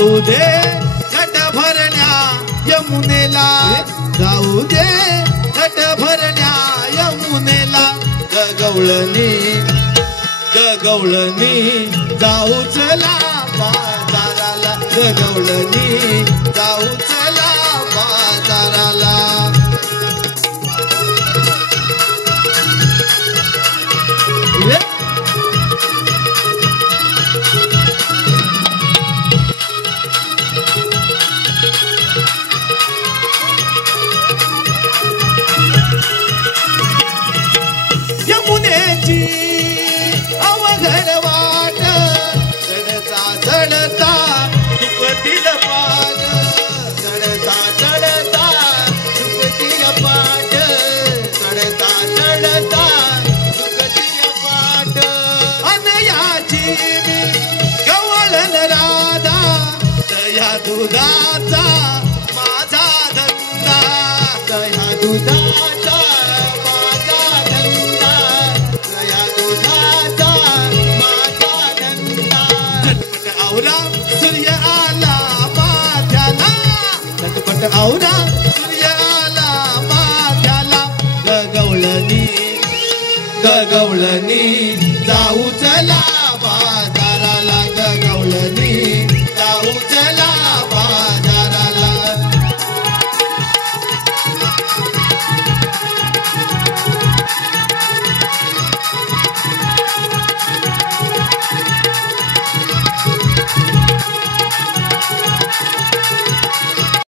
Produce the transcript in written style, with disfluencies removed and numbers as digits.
जाऊ दे घट भरण्या यमुनेला, जाऊ दे घट भरण्या यमुनेला. गवळणी जाऊ चला बाजाराला, गवळणी जाऊ चला बाजाराला. यमुनेची अवघड वाट चढता चढता दुपटील पाट, चढता चढता दुपटील पाट, चढता चढता दुपटील पाट. अनयाची गवळण राधा, दया दुधाचा माझा धंदा, दया दुधाचा सूर्य आला माथ्याला, झटपट आवरा सूर्य आला माथ्याला. गवळणी